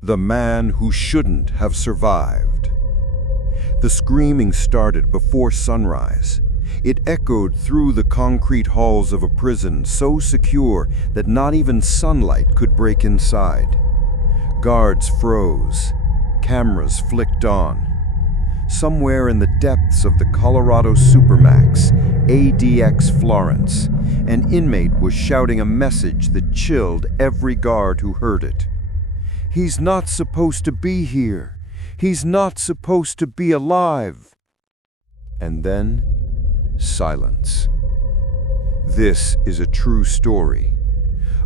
The man who shouldn't have survived. The screaming started before sunrise. It echoed through the concrete halls of a prison so secure that not even sunlight could break inside. Guards froze. Cameras flicked on. Somewhere in the depths of the Colorado Supermax, ADX Florence, an inmate was shouting a message that chilled every guard who heard it. "He's not supposed to be here. He's not supposed to be alive." And then, silence. This is a true story.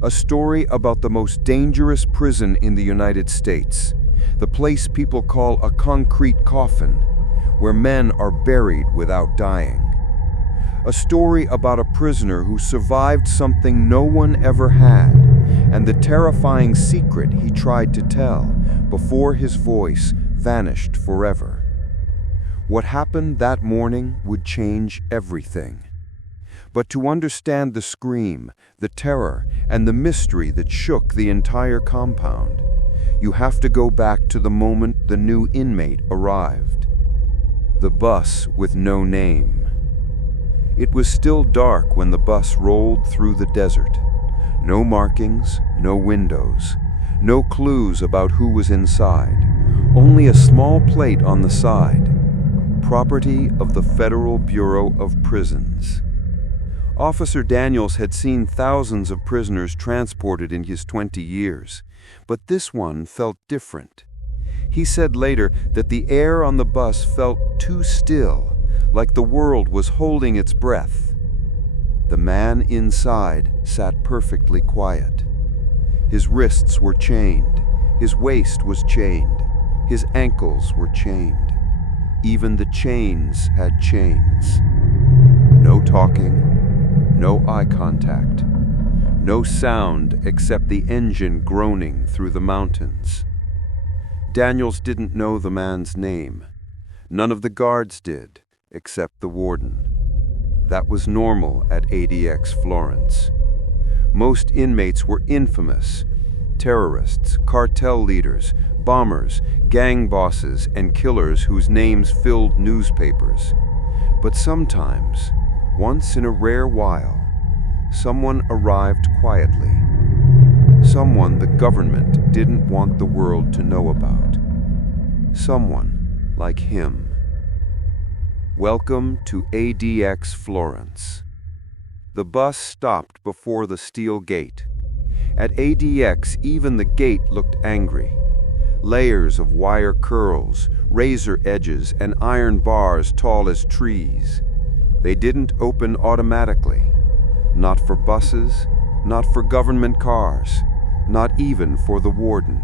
A story about the most dangerous prison in the United States, the place people call a concrete coffin, where men are buried without dying. A story about a prisoner who survived something no one ever had, and the terrifying secret he tried to tell before his voice vanished forever. What happened that morning would change everything. But to understand the scream, the terror, and the mystery that shook the entire compound, you have to go back to the moment the new inmate arrived. The bus with no name. It was still dark when the bus rolled through the desert. No markings, no windows, no clues about who was inside. Only a small plate on the side. Property of the Federal Bureau of Prisons. Officer Daniels had seen thousands of prisoners transported in his 20 years, but this one felt different. He said later that the air on the bus felt too still, like the world was holding its breath. The man inside sat perfectly quiet. His wrists were chained, his waist was chained, his ankles were chained. Even the chains had chains. No talking, no eye contact, no sound except the engine groaning through the mountains. Daniels didn't know the man's name. None of the guards did, except the warden. That was normal at ADX Florence. Most inmates were infamous: terrorists, cartel leaders, bombers, gang bosses, and killers whose names filled newspapers. But sometimes, once in a rare while, someone arrived quietly. Someone the government didn't want the world to know about. Someone like him. Welcome to ADX Florence. The bus stopped before the steel gate. At ADX, even the gate looked angry. Layers of wire curls, razor edges, and iron bars tall as trees. They didn't open automatically. Not for buses, not for government cars, not even for the warden.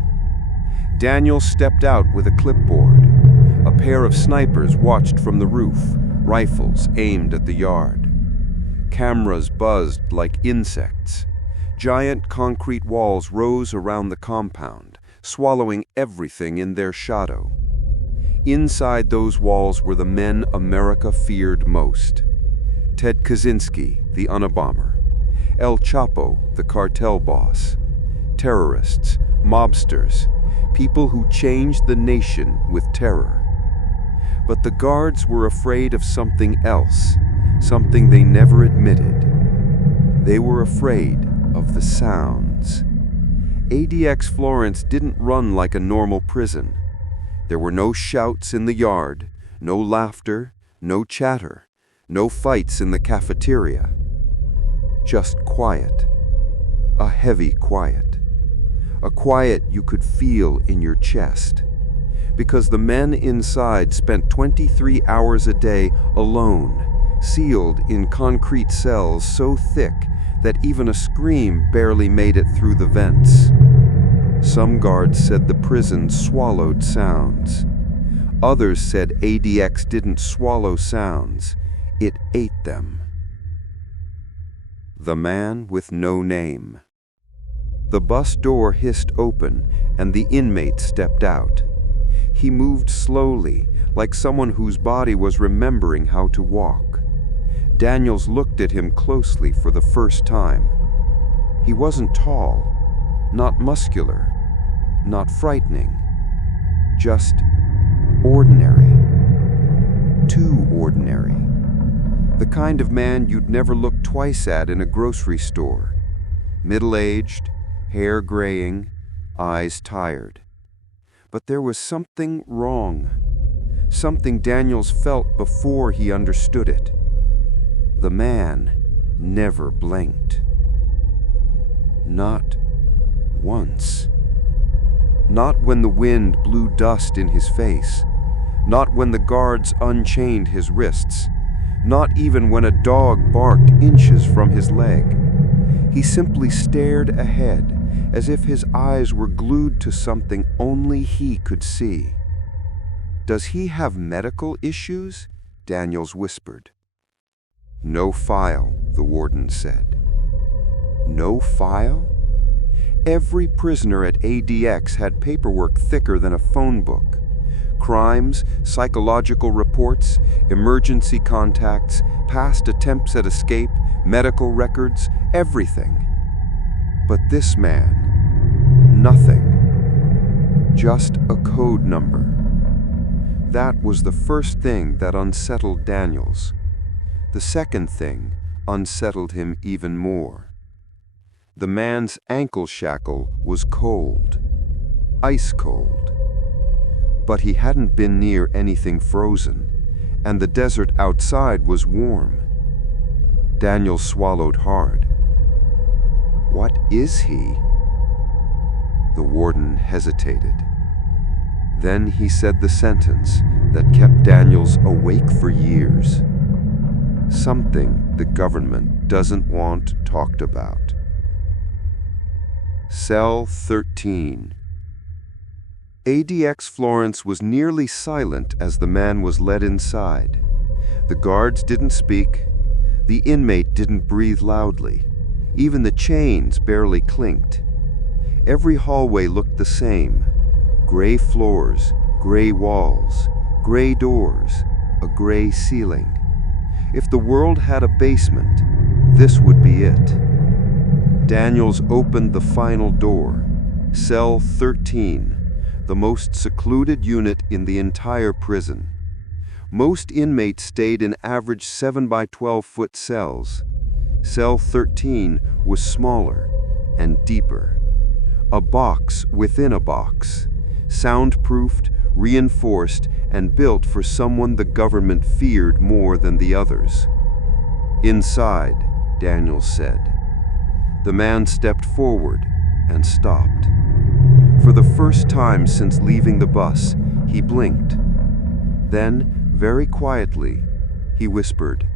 Daniel stepped out with a clipboard. A pair of snipers watched from the roof, rifles aimed at the yard. Cameras buzzed like insects. Giant concrete walls rose around the compound, swallowing everything in their shadow. Inside those walls were the men America feared most. Ted Kaczynski, the Unabomber. El Chapo, the cartel boss. Terrorists, mobsters, people who changed the nation with terror. But the guards were afraid of something else, something they never admitted. They were afraid of the sounds. ADX Florence didn't run like a normal prison. There were no shouts in the yard, no laughter, no chatter, no fights in the cafeteria. Just quiet. A heavy quiet. A quiet you could feel in your chest. Because the men inside spent 23 hours a day alone, sealed in concrete cells so thick that even a scream barely made it through the vents. Some guards said the prison swallowed sounds. Others said ADX didn't swallow sounds, it ate them. The man with no name. The bus door hissed open, and the inmate stepped out. He moved slowly, like someone whose body was remembering how to walk. Daniels looked at him closely for the first time. He wasn't tall, not muscular, not frightening, just ordinary. Too ordinary. The kind of man you'd never look twice at in a grocery store. Middle-aged, hair graying, eyes tired. But there was something wrong. Something Daniels felt before he understood it. The man never blinked. Not once. Not when the wind blew dust in his face. Not when the guards unchained his wrists. Not even when a dog barked inches from his leg. He simply stared ahead, as if his eyes were glued to something only he could see. "Does he have medical issues?" Daniels whispered. "No file," the warden said. No file? Every prisoner at ADX had paperwork thicker than a phone book. Crimes, psychological reports, emergency contacts, past attempts at escape, medical records, everything. But this man, nothing. Just a code number. That was the first thing that unsettled Daniels. The second thing unsettled him even more. The man's ankle shackle was cold, ice cold. But he hadn't been near anything frozen, and the desert outside was warm. Daniel swallowed hard. What is he? The warden hesitated. Then he said the sentence that kept Daniels awake for years. Something the government doesn't want talked about. Cell 13. ADX Florence was nearly silent as the man was led inside. The guards didn't speak. The inmate didn't breathe loudly. Even the chains barely clinked. Every hallway looked the same. Gray floors, gray walls, gray doors, a gray ceiling. If the world had a basement, this would be it. Daniels opened the final door, Cell 13, the most secluded unit in the entire prison. Most inmates stayed in average 7 by 12-foot cells. Cell 13 was smaller and deeper. A box within a box, soundproofed, reinforced, and built for someone the government feared more than the others. Inside, Daniels said. The man stepped forward and stopped. For the first time since leaving the bus, he blinked. Then, very quietly, he whispered,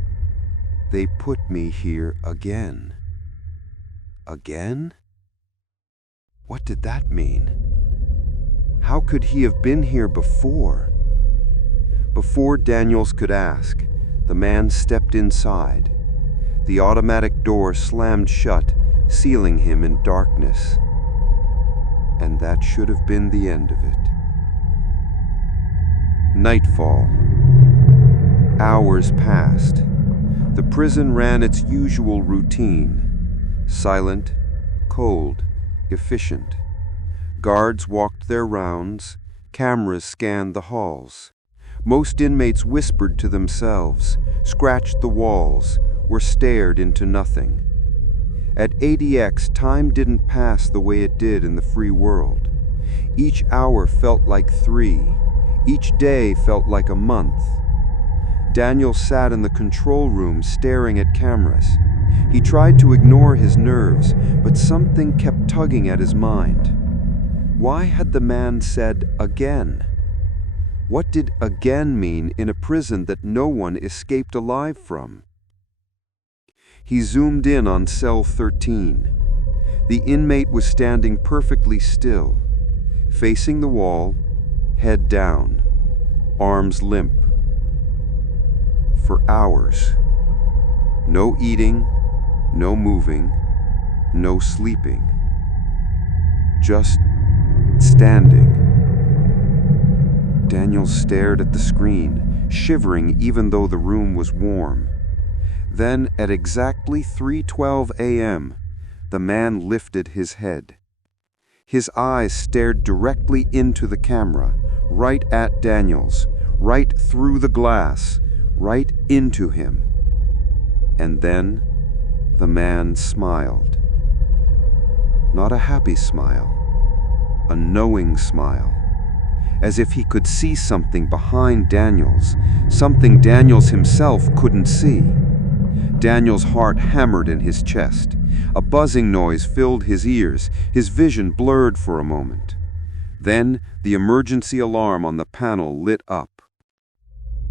"They put me here again." Again? What did that mean? How could he have been here before? Before Daniels could ask, the man stepped inside. The automatic door slammed shut, sealing him in darkness. And that should have been the end of it. Nightfall. Hours passed. The prison ran its usual routine. Silent, cold, efficient. Guards walked their rounds. Cameras scanned the halls. Most inmates whispered to themselves, scratched the walls, or stared into nothing. At ADX, time didn't pass the way it did in the free world. Each hour felt like 3. Each day felt like a month. Daniel sat in the control room staring at cameras. He tried to ignore his nerves, but something kept tugging at his mind. Why had the man said again? What did again mean in a prison that no one escaped alive from? He zoomed in on Cell 13. The inmate was standing perfectly still, facing the wall, head down, arms limp. For hours. No eating, no moving, no sleeping. Just standing. Daniel stared at the screen, shivering even though the room was warm. Then, at exactly 3:12 a.m., the man lifted his head. His eyes stared directly into the camera, right at Daniels, right through the glass, right into him. And then the man smiled. Not a happy smile, a knowing smile, as if he could see something behind Daniels, something Daniels himself couldn't see. Daniels' heart hammered in his chest. A buzzing noise filled his ears, his vision blurred for a moment. Then the emergency alarm on the panel lit up.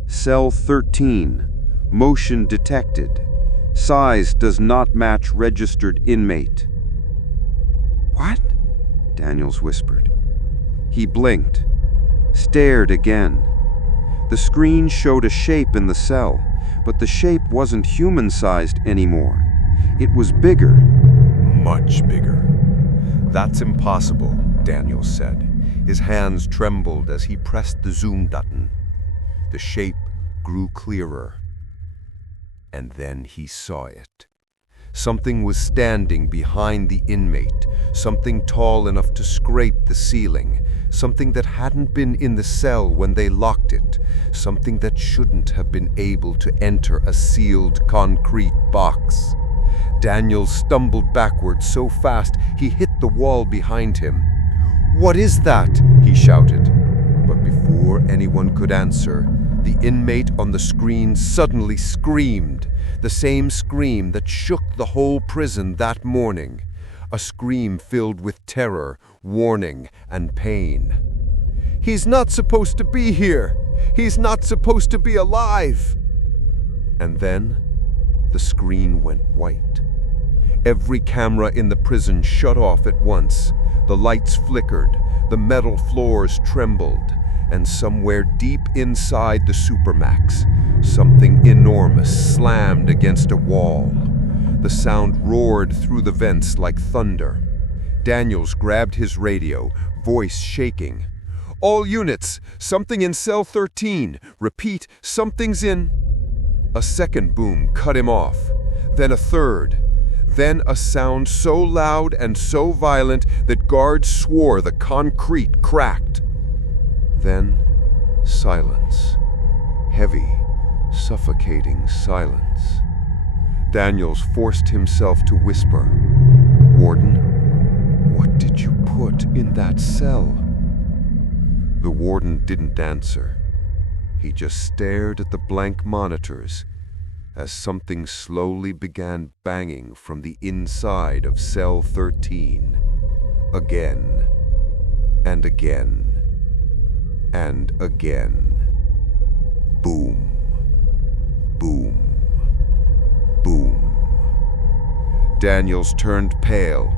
Cell 13, motion detected. Size does not match registered inmate. What? Daniels whispered. He blinked, stared again. The screen showed a shape in the cell, but the shape wasn't human-sized anymore. It was bigger. Much bigger. That's impossible, Daniels said. His hands trembled as he pressed the zoom button. The shape grew clearer. And then he saw it. Something was standing behind the inmate, something tall enough to scrape the ceiling, something that hadn't been in the cell when they locked it, something that shouldn't have been able to enter a sealed concrete box. Daniel stumbled backward so fast he hit the wall behind him. "What is that?" he shouted. But before anyone could answer, the inmate on the screen suddenly screamed, the same scream that shook the whole prison that morning, a scream filled with terror, warning, and pain. "He's not supposed to be here! He's not supposed to be alive!" And then the screen went white. Every camera in the prison shut off at once. The lights flickered, the metal floors trembled, and somewhere deep inside the Supermax, something enormous slammed against a wall. The sound roared through the vents like thunder. Daniels grabbed his radio, voice shaking. "All units, something in cell 13. Repeat, something's in..." A second boom cut him off, then a third. Then a sound so loud and so violent that guards swore the concrete cracked. Then silence. Heavy, suffocating silence. Daniels forced himself to whisper, "Warden, what did you put in that cell?" The warden didn't answer. He just stared at the blank monitors as something slowly began banging from the inside of cell 13. Again, and again, and again. Boom, boom, boom. Daniels turned pale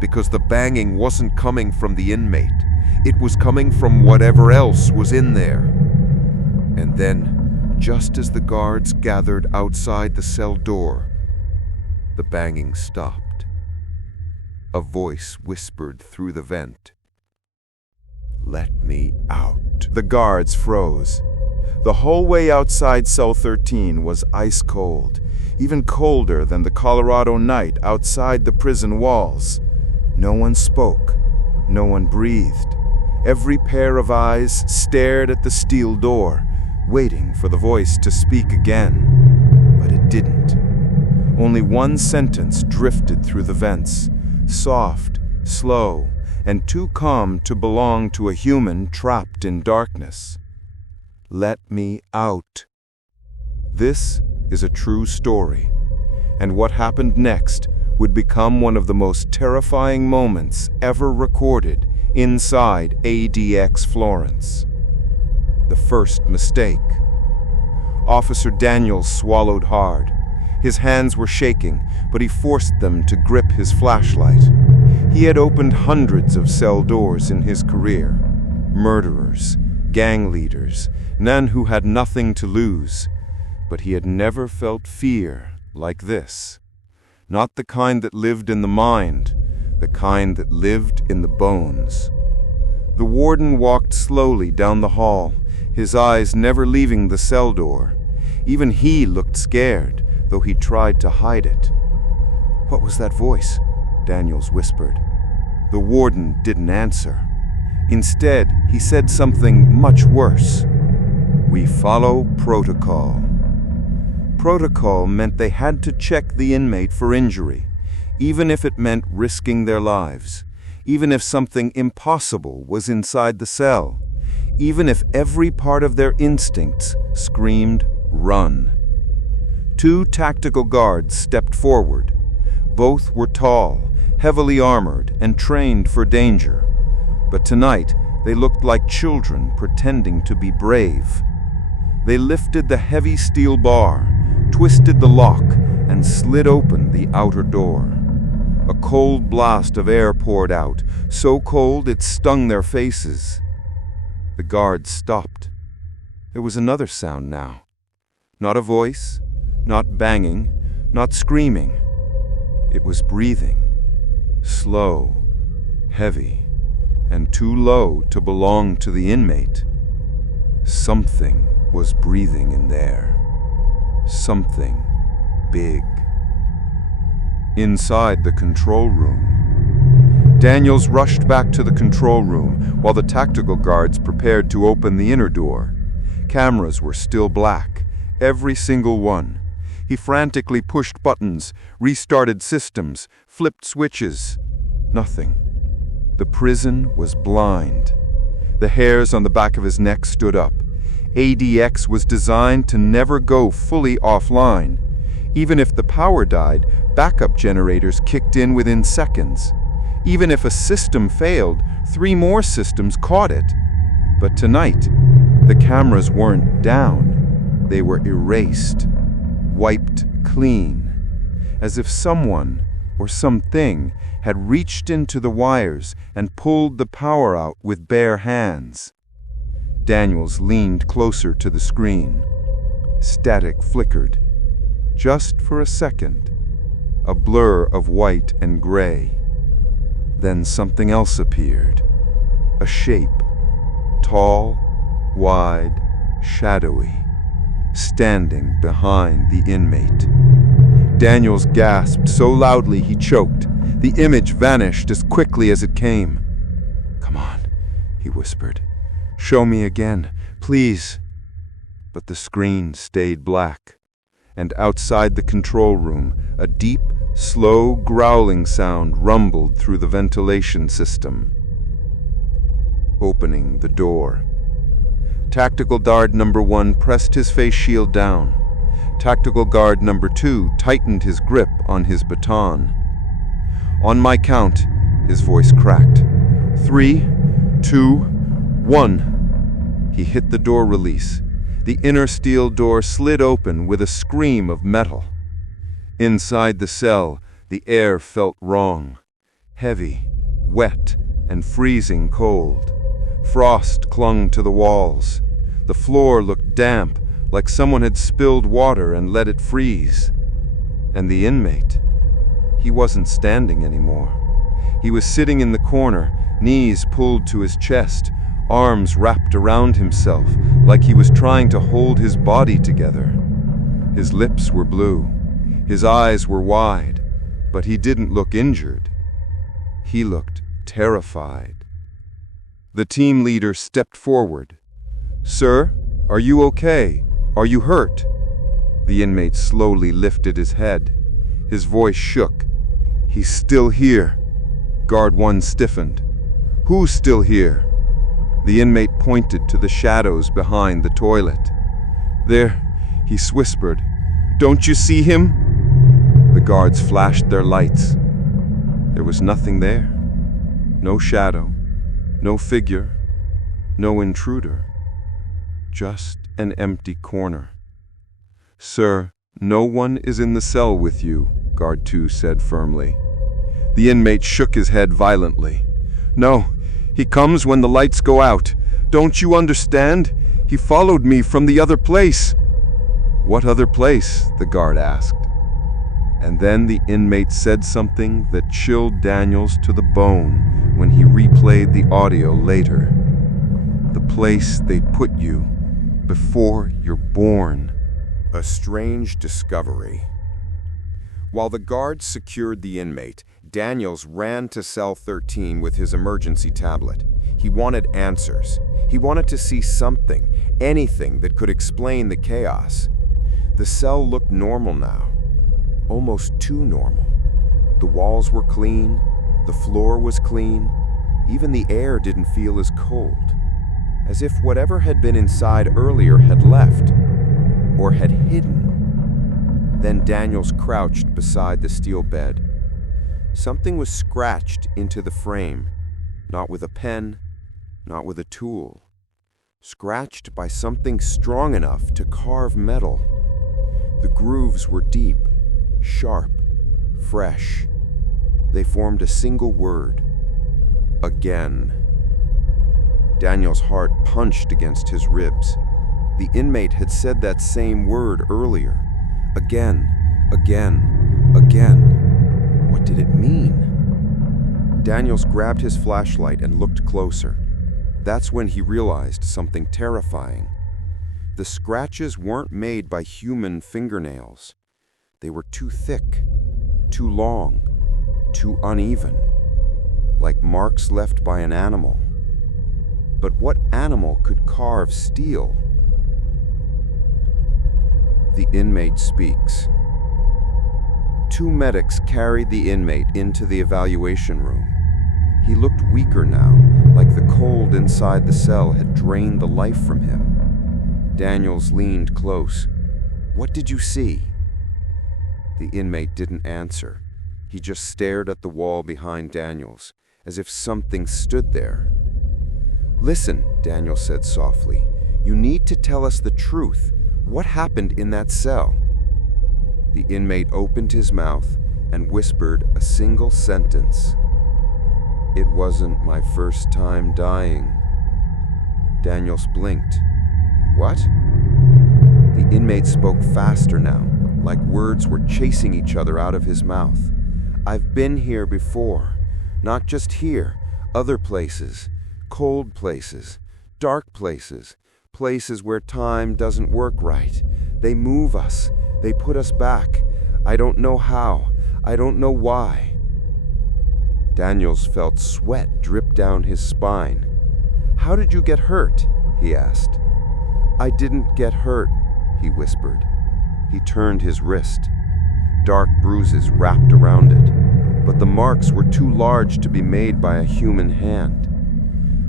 because the banging wasn't coming from the inmate. It was coming from whatever else was in there. And then, just as the guards gathered outside the cell door, the banging stopped. A voice whispered through the vent, "Let me out." The guards froze. The hallway outside cell 13 was ice cold, even colder than the Colorado night outside the prison walls. No one spoke. No one breathed. Every pair of eyes stared at the steel door, waiting for the voice to speak again. But it didn't. Only one sentence drifted through the vents, soft, slow, and too calm to belong to a human trapped in darkness. "Let me out." This is a true story, and what happened next would become one of the most terrifying moments ever recorded inside ADX Florence. The first mistake. Officer Daniels swallowed hard. His hands were shaking, but he forced them to grip his flashlight. He had opened hundreds of cell doors in his career. Murderers, gang leaders, none who had nothing to lose. But he had never felt fear like this. Not the kind that lived in the mind, the kind that lived in the bones. The warden walked slowly down the hall, his eyes never leaving the cell door. Even he looked scared, though he tried to hide it. "What was that voice?" Daniels whispered. The warden didn't answer. Instead, he said something much worse. "We follow protocol." Protocol meant they had to check the inmate for injury, even if it meant risking their lives, even if something impossible was inside the cell, even if every part of their instincts screamed, "Run." 2 tactical guards stepped forward. Both were tall, heavily armored, and trained for danger. But tonight, they looked like children pretending to be brave. They lifted the heavy steel bar, twisted the lock, and slid open the outer door. A cold blast of air poured out, so cold it stung their faces. The guards stopped. There was another sound now. Not a voice, not banging, not screaming. It was breathing. Slow, heavy, and too low to belong to the inmate. Something was breathing in there. Something big. Inside the control room. Daniels rushed back to the control room while the tactical guards prepared to open the inner door. Cameras were still black, every single one. He frantically pushed buttons, restarted systems, flipped switches. Nothing. The prison was blind. The hairs on the back of his neck stood up. ADX was designed to never go fully offline. Even if the power died, backup generators kicked in within seconds. Even if a system failed, 3 more systems caught it. But tonight, the cameras weren't down. They were erased, wiped clean, as if someone or something had reached into the wires and pulled the power out with bare hands. Daniels leaned closer to the screen. Static flickered. Just for a second, a blur of white and gray. Then something else appeared. A shape, tall, wide, shadowy, standing behind the inmate. Daniels gasped so loudly he choked. The image vanished as quickly as it came. "Come on," he whispered. "Show me again, please." But the screen stayed black, and outside the control room, a deep, slow growling sound rumbled through the ventilation system. Opening the door. Tactical guard number 1 pressed his face shield down. Tactical guard number 2 tightened his grip on his baton. "On my count," his voice cracked. 3, 2, 1. He hit the door release. The inner steel door slid open with a scream of metal. Inside the cell, the air felt wrong. Heavy, wet, and freezing cold. Frost clung to the walls. The floor looked damp, like someone had spilled water and let it freeze. And the inmate, he wasn't standing anymore. He was sitting in the corner, knees pulled to his chest, arms wrapped around himself, like he was trying to hold his body together. His lips were blue. His eyes were wide, but he didn't look injured. He looked terrified. The team leader stepped forward. "Sir, are you okay? Are you hurt?" The inmate slowly lifted his head. His voice shook. "He's still here." Guard 1 stiffened. "Who's still here?" The inmate pointed to the shadows behind the toilet. "There," he whispered. "Don't you see him?" The guards flashed their lights. There was nothing there. No shadow, no figure, no intruder. Just an empty corner. "Sir, no one is in the cell with you," Guard 2 said firmly. The inmate shook his head violently. "No, he comes when the lights go out. Don't you understand? He followed me from the other place." "What other place?" the guard asked. And then the inmate said something that chilled Daniels to the bone when he replayed the audio later. "The place they put you before you're born." A strange discovery. While the guards secured the inmate, Daniels ran to cell 13 with his emergency tablet. He wanted answers. He wanted to see something, anything that could explain the chaos. The cell looked normal now, almost too normal. The walls were clean, the floor was clean, even the air didn't feel as cold, as if whatever had been inside earlier had left, or had hidden. Then Daniels crouched beside the steel bed. Something was scratched into the frame, not with a pen, not with a tool. Scratched by something strong enough to carve metal. The grooves were deep, sharp, fresh. They formed a single word. Again. Daniel's heart punched against his ribs. The inmate had said that same word earlier. Again, again, again. What did it mean? Daniels grabbed his flashlight and looked closer. That's when he realized something terrifying. The scratches weren't made by human fingernails. They were too thick, too long, too uneven, like marks left by an animal. But what animal could carve steel? The inmate speaks. Two medics carried the inmate into the evaluation room. He looked weaker now, like the cold inside the cell had drained the life from him. Daniels leaned close. "What did you see?" The inmate didn't answer. He just stared at the wall behind Daniels, as if something stood there. "Listen," Daniels said softly. "You need to tell us the truth. What happened in that cell?" The inmate opened his mouth and whispered a single sentence. "It wasn't my first time dying." Daniels blinked. "What?" The inmate spoke faster now, like words were chasing each other out of his mouth. "I've been here before. Not just here, other places. Cold places, dark places, places where time doesn't work right. They move us, they put us back. I don't know how, I don't know why." Daniels felt sweat drip down his spine. "How did you get hurt?" he asked. "I didn't get hurt," he whispered. He turned his wrist. Dark bruises wrapped around it, but the marks were too large to be made by a human hand.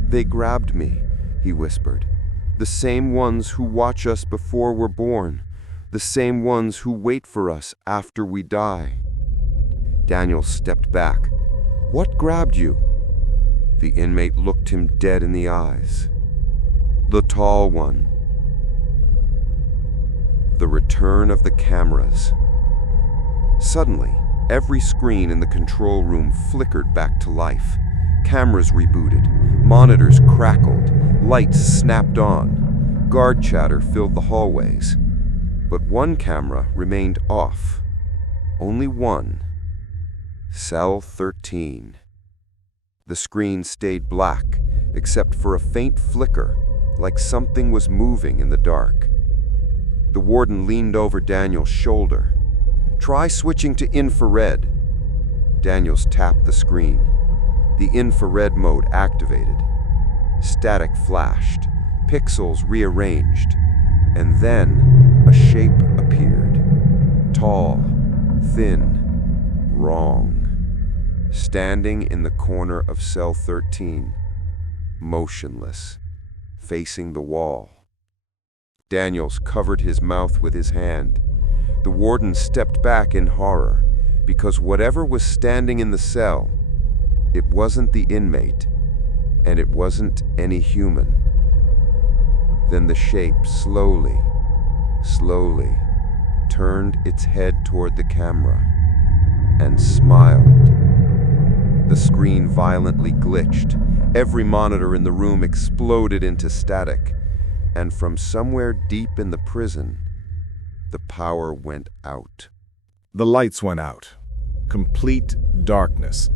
"They grabbed me," he whispered. "The same ones who watch us before we're born. The same ones who wait for us after we die." Daniels stepped back. "What grabbed you?" The inmate looked him dead in the eyes. "The tall one." The return of the cameras. Suddenly, every screen in the control room flickered back to life. Cameras rebooted, monitors crackled, lights snapped on. Guard chatter filled the hallways. But one camera remained off. Only one. Cell 13. The screen stayed black, except for a faint flicker, like something was moving in the dark. The warden leaned over Daniel's shoulder. "Try switching to infrared." Daniels tapped the screen. The infrared mode activated. Static flashed, pixels rearranged, and then a shape appeared. Tall, thin, wrong. Standing in the corner of cell 13, motionless, facing the wall. Daniels covered his mouth with his hand. The warden stepped back in horror, because whatever was standing in the cell, it wasn't the inmate, and it wasn't any human. Then the shape slowly turned its head toward the camera and smiled. The screen violently glitched. Every monitor in the room exploded into static, and from somewhere deep in the prison, the power went out. The lights went out. Complete darkness.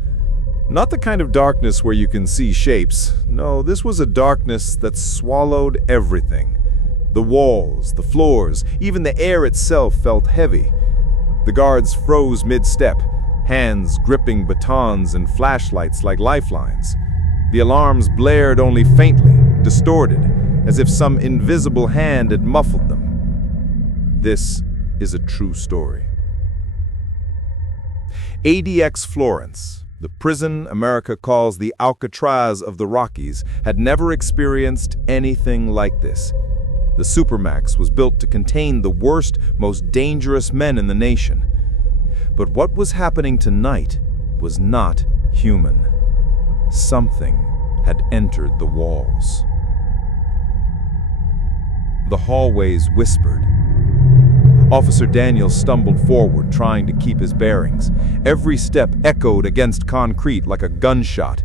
Not the kind of darkness where you can see shapes. No, this was a darkness that swallowed everything. The walls, the floors, even the air itself felt heavy. The guards froze mid-step. hands gripping batons and flashlights like lifelines. The alarms blared only faintly, distorted, as if some invisible hand had muffled them. This is a true story. ADX Florence, the prison America calls the Alcatraz of the Rockies, had never experienced anything like this. The Supermax was built to contain the worst, most dangerous men in the nation. But what was happening tonight was not human. Something had entered the walls. The hallways whispered. Officer Daniels stumbled forward, trying to keep his bearings. Every step echoed against concrete like a gunshot.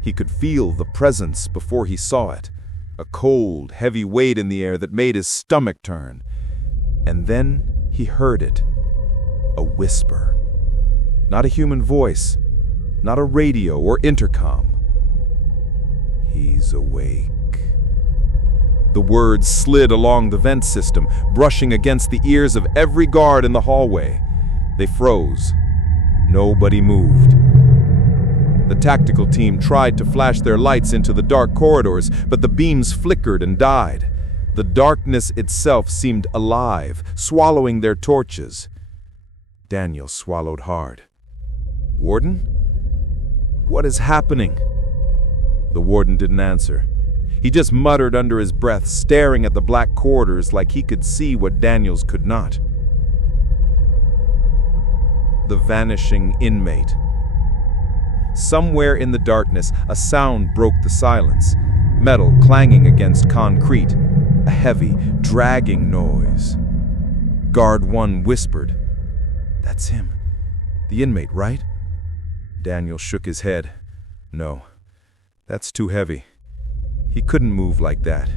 He could feel the presence before he saw it, a cold, heavy weight in the air that made his stomach turn. And then he heard it, a whisper. Not a human voice, not a radio or intercom. "He's awake." The words slid along the vent system, brushing against the ears of every guard in the hallway. They froze. Nobody moved. The tactical team tried to flash their lights into the dark corridors, but the beams flickered and died. The darkness itself seemed alive, swallowing their torches. Daniel swallowed hard. "Warden? What is happening?" The warden didn't answer. He just muttered under his breath, staring at the black corridors like he could see what Daniels could not. The vanishing inmate. Somewhere in the darkness, a sound broke the silence. Metal clanging against concrete. A heavy, dragging noise. Guard 1 whispered, "That's him. The inmate, right?" Daniel shook his head. "No, that's too heavy. He couldn't move like that."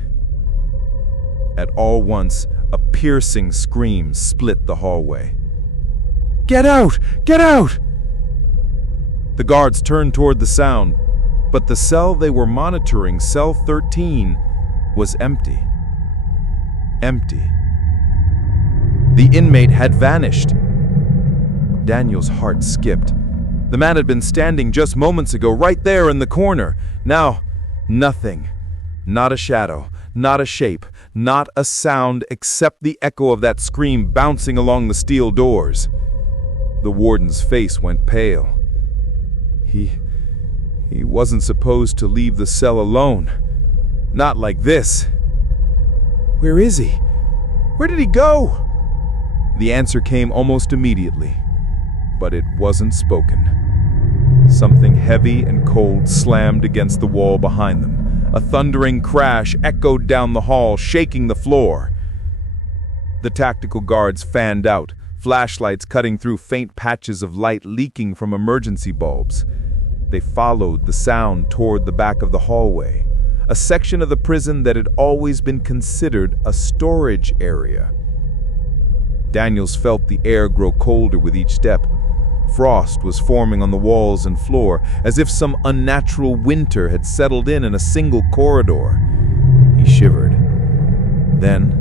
At all once, a piercing scream split the hallway. "Get out! Get out!" The guards turned toward the sound, but the cell they were monitoring, cell 13, was empty. Empty. The inmate had vanished. Daniel's heart skipped. The man had been standing just moments ago, right there in the corner. Now, nothing. Not a shadow, not a shape, not a sound except the echo of that scream bouncing along the steel doors. The warden's face went pale. He wasn't supposed to leave the cell alone. Not like this. Where is he? Where did he go? The answer came almost immediately, but it wasn't spoken. Something heavy and cold slammed against the wall behind them. A thundering crash echoed down the hall, shaking the floor. The tactical guards fanned out, flashlights cutting through faint patches of light leaking from emergency bulbs. They followed the sound toward the back of the hallway, a section of the prison that had always been considered a storage area. Daniels felt the air grow colder with each step. Frost was forming on the walls and floor, as if some unnatural winter had settled in a single corridor. He shivered. Then,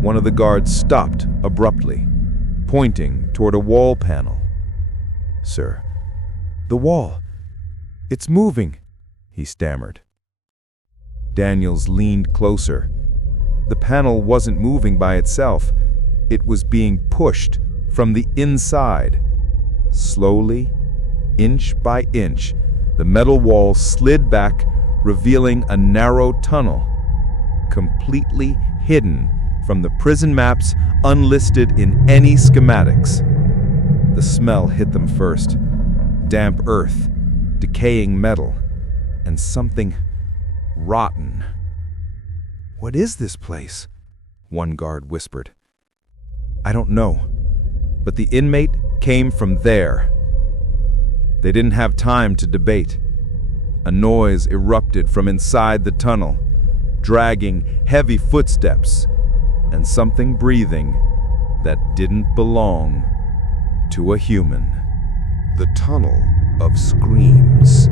one of the guards stopped abruptly, pointing toward a wall panel. "Sir, the wall. It's moving," he stammered. Daniels leaned closer. The panel wasn't moving by itself. It was being pushed from the inside. Slowly, inch by inch, the metal wall slid back, revealing a narrow tunnel, completely hidden from the prison maps unlisted in any schematics. The smell hit them first. Damp earth, decaying metal, and something rotten. "What is this place?" one guard whispered. "I don't know, but the inmate came from there." They didn't have time to debate. A noise erupted from inside the tunnel, dragging heavy footsteps and something breathing that didn't belong to a human. The tunnel of screams.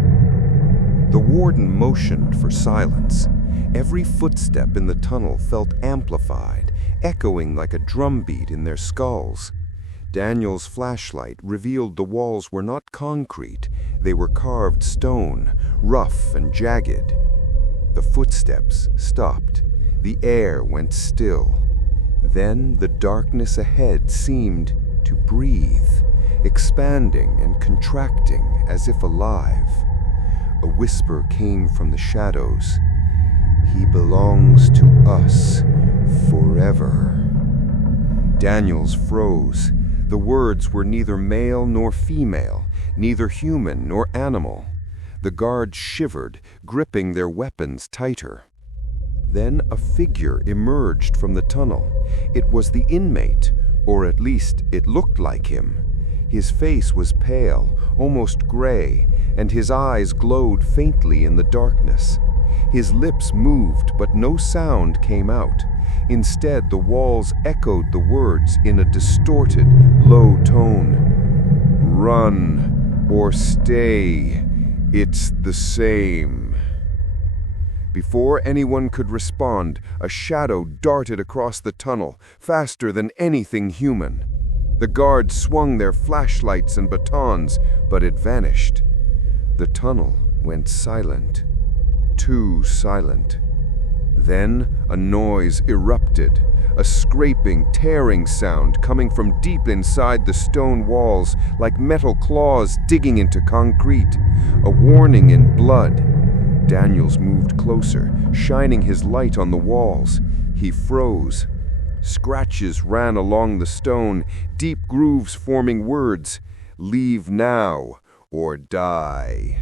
The warden motioned for silence. Every footstep in the tunnel felt amplified, echoing like a drumbeat in their skulls. Daniel's flashlight revealed the walls were not concrete, they were carved stone, rough and jagged. The footsteps stopped. The air went still. Then the darkness ahead seemed to breathe, expanding and contracting as if alive. A whisper came from the shadows. "He belongs to us forever." Daniels froze. The words were neither male nor female, neither human nor animal. The guards shivered, gripping their weapons tighter. Then a figure emerged from the tunnel. It was the inmate, or at least it looked like him. His face was pale, almost gray, and his eyes glowed faintly in the darkness. His lips moved, but no sound came out. Instead, the walls echoed the words in a distorted, low tone. "Run or stay, it's the same." Before anyone could respond, a shadow darted across the tunnel, faster than anything human. The guards swung their flashlights and batons, but it vanished. The tunnel went silent, too silent. Then a noise erupted, a scraping, tearing sound coming from deep inside the stone walls like metal claws digging into concrete, a warning in blood. Daniels moved closer, shining his light on the walls. He froze. Scratches ran along the stone, deep grooves forming words, "Leave now or die."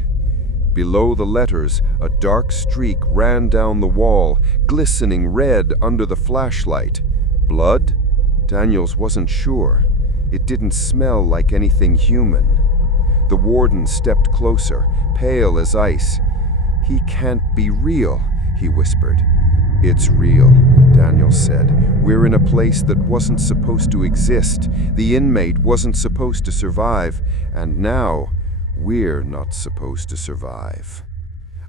Below the letters, a dark streak ran down the wall, glistening red under the flashlight. Blood? Daniels wasn't sure. It didn't smell like anything human. The warden stepped closer, pale as ice. "He can't be real," he whispered. "It's real," Daniels said. "We're in a place that wasn't supposed to exist. The inmate wasn't supposed to survive, and now we're not supposed to survive."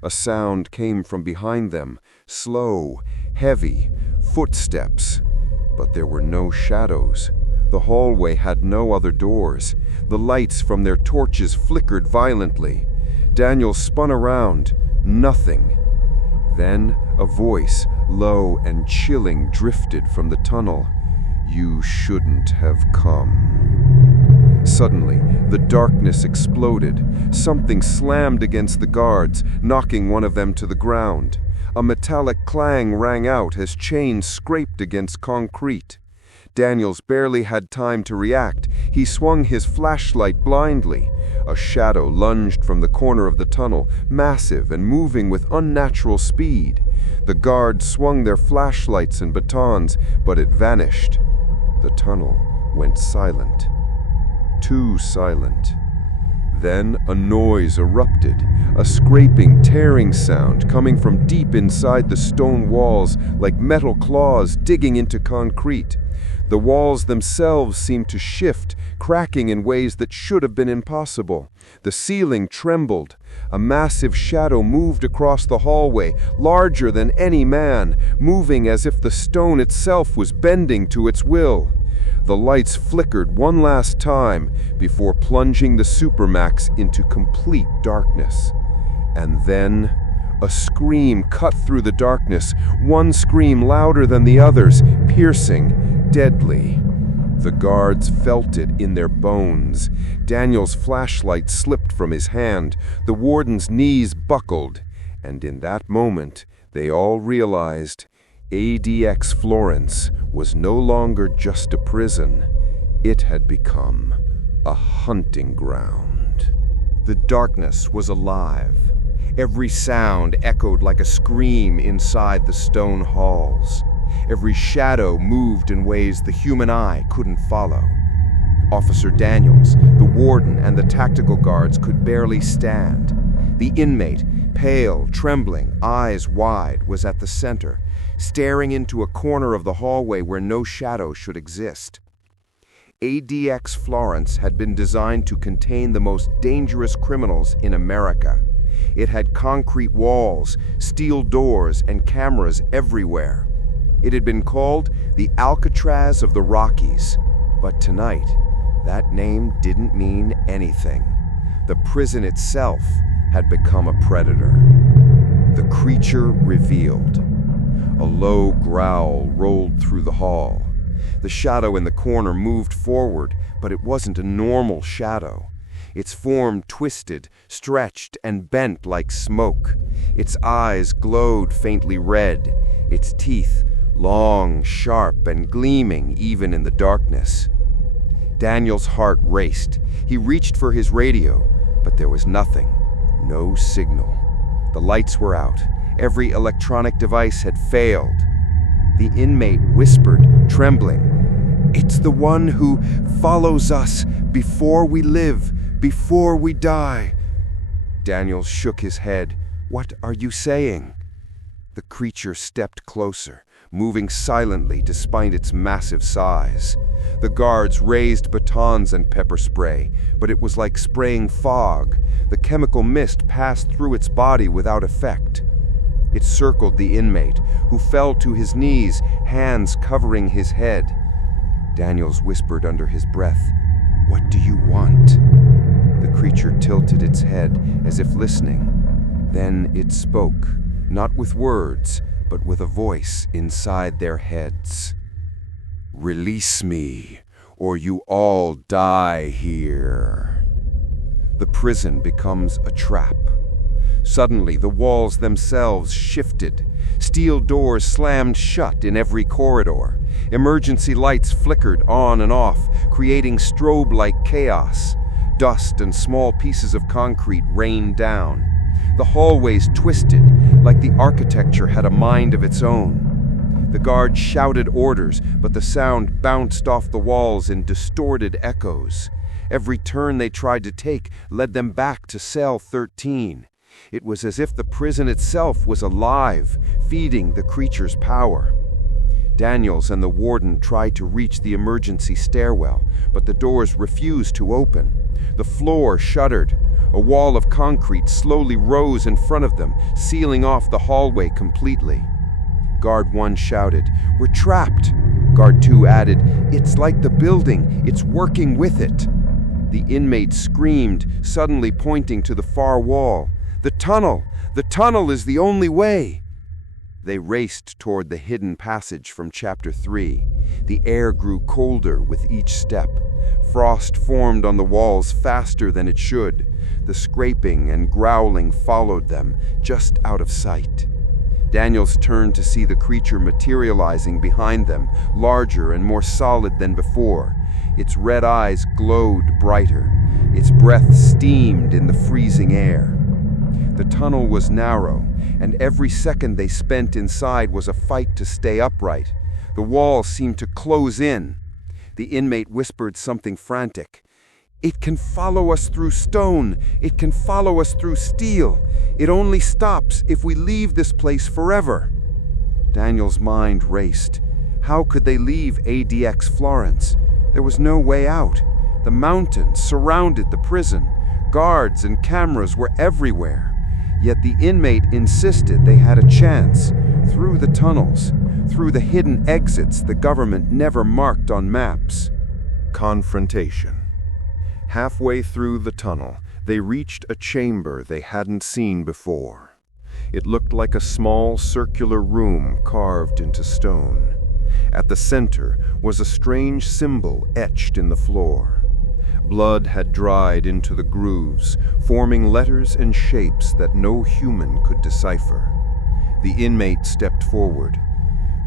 A sound came from behind them, slow, heavy, footsteps. But there were no shadows. The hallway had no other doors. The lights from their torches flickered violently. Daniel spun around. Nothing. Then a voice, low and chilling, drifted from the tunnel. "You shouldn't have come." Suddenly, the darkness exploded. Something slammed against the guards, knocking one of them to the ground. A metallic clang rang out as chains scraped against concrete. Daniels barely had time to react. He swung his flashlight blindly. A shadow lunged from the corner of the tunnel, massive and moving with unnatural speed. The guards swung their flashlights and batons, but it vanished. The tunnel went silent. Too silent. Then a noise erupted, a scraping, tearing sound coming from deep inside the stone walls like metal claws digging into concrete. The walls themselves seemed to shift, cracking in ways that should have been impossible. The ceiling trembled. A massive shadow moved across the hallway, larger than any man, moving as if the stone itself was bending to its will. The lights flickered one last time before plunging the Supermax into complete darkness. And then a scream cut through the darkness, one scream louder than the others, piercing, deadly. The guards felt it in their bones. Daniel's flashlight slipped from his hand. The warden's knees buckled. And in that moment, they all realized ADX Florence was no longer just a prison. It had become a hunting ground. The darkness was alive. Every sound echoed like a scream inside the stone halls. Every shadow moved in ways the human eye couldn't follow. Officer Daniels, the warden, and the tactical guards could barely stand. The inmate, pale, trembling, eyes wide, was at the center, staring into a corner of the hallway where no shadow should exist. ADX Florence had been designed to contain the most dangerous criminals in America. It had concrete walls, steel doors, and cameras everywhere. It had been called the Alcatraz of the Rockies. But tonight, That name didn't mean anything. The prison itself had become a predator. The creature revealed. A low growl rolled through the hall. The shadow in the corner moved forward, but it wasn't a normal shadow. Its form twisted, stretched, and bent like smoke. Its eyes glowed faintly red, its teeth long, sharp, and gleaming even in the darkness. Daniel's heart raced. He reached for his radio, but there was nothing, no signal. The lights were out. Every electronic device had failed. The inmate whispered, trembling, "It's the one who follows us before we live, before we die." Daniel shook his head. "What are you saying?" The creature stepped closer, moving silently despite its massive size. The guards raised batons and pepper spray, but it was like spraying fog. The chemical mist passed through its body without effect. It circled the inmate, who fell to his knees, hands covering his head. Daniels whispered under his breath, "What do you want?" The creature tilted its head as if listening. Then it spoke, not with words, but with a voice inside their heads. "Release me, or you all die here." The prison becomes a trap. Suddenly, the walls themselves shifted. Steel doors slammed shut in every corridor. Emergency lights flickered on and off, creating strobe-like chaos. Dust and small pieces of concrete rained down. The hallways twisted, like the architecture had a mind of its own. The guards shouted orders, but the sound bounced off the walls in distorted echoes. Every turn they tried to take led them back to cell 13. It was as if the prison itself was alive, feeding the creature's power. Daniels and the warden tried to reach the emergency stairwell, but the doors refused to open. The floor shuddered. A wall of concrete slowly rose in front of them, sealing off the hallway completely. Guard 1 shouted, "We're trapped." Guard 2 added, "It's like the building, it's working with it." The inmate screamed, suddenly pointing to the far wall. "The tunnel! The tunnel is the only way!" They raced toward the hidden passage from Chapter 3. The air grew colder with each step. Frost formed on the walls faster than it should. The scraping and growling followed them, just out of sight. Daniels turned to see the creature materializing behind them, larger and more solid than before. Its red eyes glowed brighter. Its breath steamed in the freezing air. The tunnel was narrow, and every second they spent inside was a fight to stay upright. The walls seemed to close in. The inmate whispered something frantic. "It can follow us through stone. It can follow us through steel. It only stops if we leave this place forever." Daniel's mind raced. How could they leave ADX Florence? There was no way out. The mountains surrounded the prison. Guards and cameras were everywhere. Yet the inmate insisted they had a chance, through the tunnels, through the hidden exits the government never marked on maps. Confrontation. Halfway through the tunnel, they reached a chamber they hadn't seen before. It looked like a small circular room carved into stone. At the center was a strange symbol etched in the floor. Blood had dried into the grooves, forming letters and shapes that no human could decipher. The inmate stepped forward.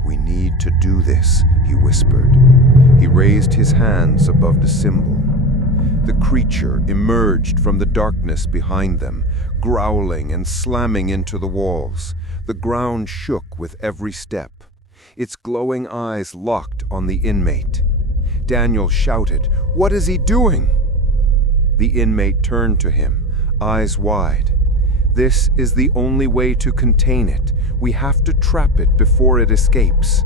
"We need to do this," he whispered. He raised his hands above the symbol. The creature emerged from the darkness behind them, growling and slamming into the walls. The ground shook with every step. Its glowing eyes locked on the inmate. Daniel shouted, "What is he doing?" The inmate turned to him, eyes wide. "This is the only way to contain it. We have to trap it before it escapes."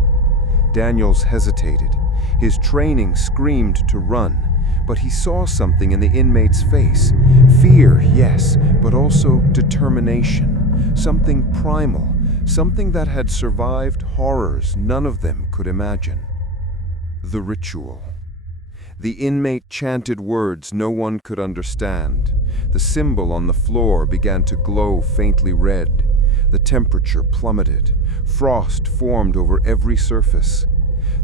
Daniels hesitated. His training screamed to run, but he saw something in the inmate's face. Fear, yes, but also determination. Something primal, something that had survived horrors none of them could imagine. The ritual. The inmate chanted words no one could understand. The symbol on the floor began to glow faintly red. The temperature plummeted. Frost formed over every surface.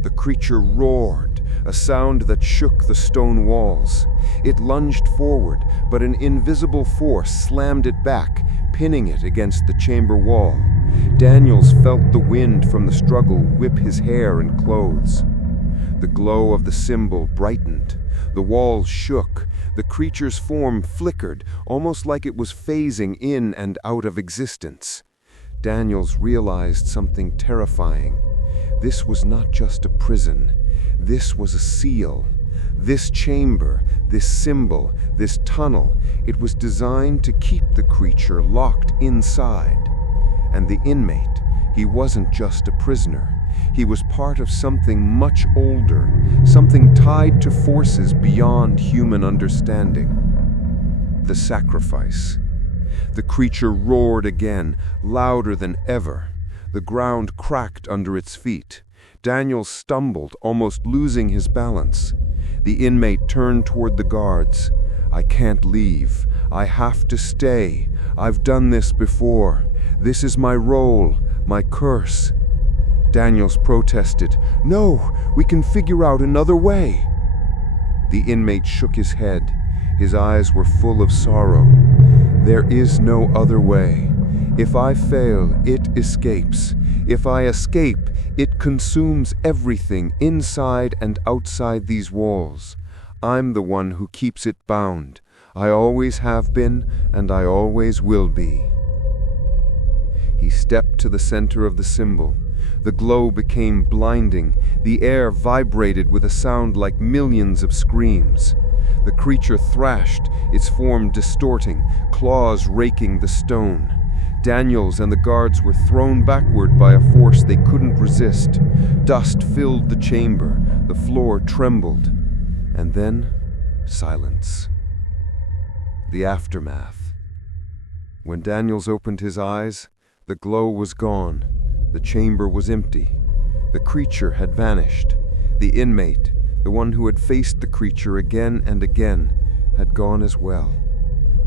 The creature roared, a sound that shook the stone walls. It lunged forward, but an invisible force slammed it back, pinning it against the chamber wall. Daniels felt the wind from the struggle whip his hair and clothes. The glow of the symbol brightened. The walls shook. The creature's form flickered, almost like it was phasing in and out of existence. Daniels realized something terrifying. This was not just a prison. This was a seal. This chamber, this symbol, this tunnel, it was designed to keep the creature locked inside. And the inmate, he wasn't just a prisoner. He was part of something much older, something tied to forces beyond human understanding. The sacrifice. The creature roared again, louder than ever. The ground cracked under its feet. Daniel stumbled, almost losing his balance. The inmate turned toward the guards. "I can't leave. I have to stay. I've done this before. This is my role, my curse." Daniels protested. "No, we can figure out another way." The inmate shook his head. His eyes were full of sorrow. "There is no other way. If I fail, it escapes. If I escape, it consumes everything inside and outside these walls. I'm the one who keeps it bound. I always have been, and I always will be." He stepped to the center of the symbol. The glow became blinding. The air vibrated with a sound like millions of screams. The creature thrashed, its form distorting, claws raking the stone. Daniels and the guards were thrown backward by a force they couldn't resist. Dust filled the chamber. The floor trembled. And then, silence. The aftermath. When Daniels opened his eyes, the glow was gone. The chamber was empty. The creature had vanished. The inmate, the one who had faced the creature again and again, had gone as well.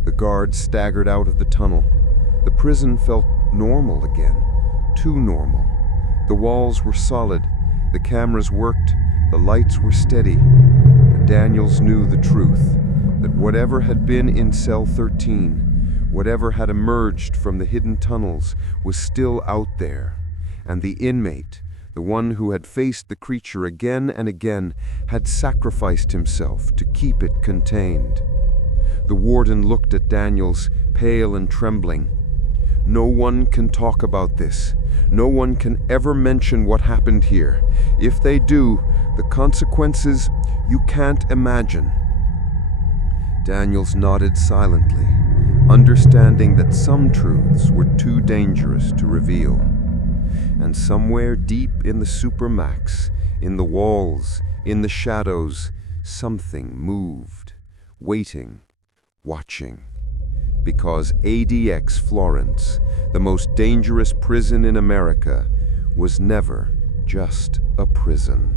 The guards staggered out of the tunnel. The prison felt normal again, too normal. The walls were solid, the cameras worked, the lights were steady. But Daniels knew the truth, that whatever had been in cell 13, whatever had emerged from the hidden tunnels, was still out there. And the inmate, the one who had faced the creature again and again, had sacrificed himself to keep it contained. The warden looked at Daniels, pale and trembling. "No one can talk about this. No one can ever mention what happened here. If they do, the consequences you can't imagine." Daniels nodded silently, understanding that some truths were too dangerous to reveal. And somewhere deep in the Supermax, in the walls, in the shadows, something moved, waiting, watching. Because ADX Florence, the most dangerous prison in America, was never just a prison.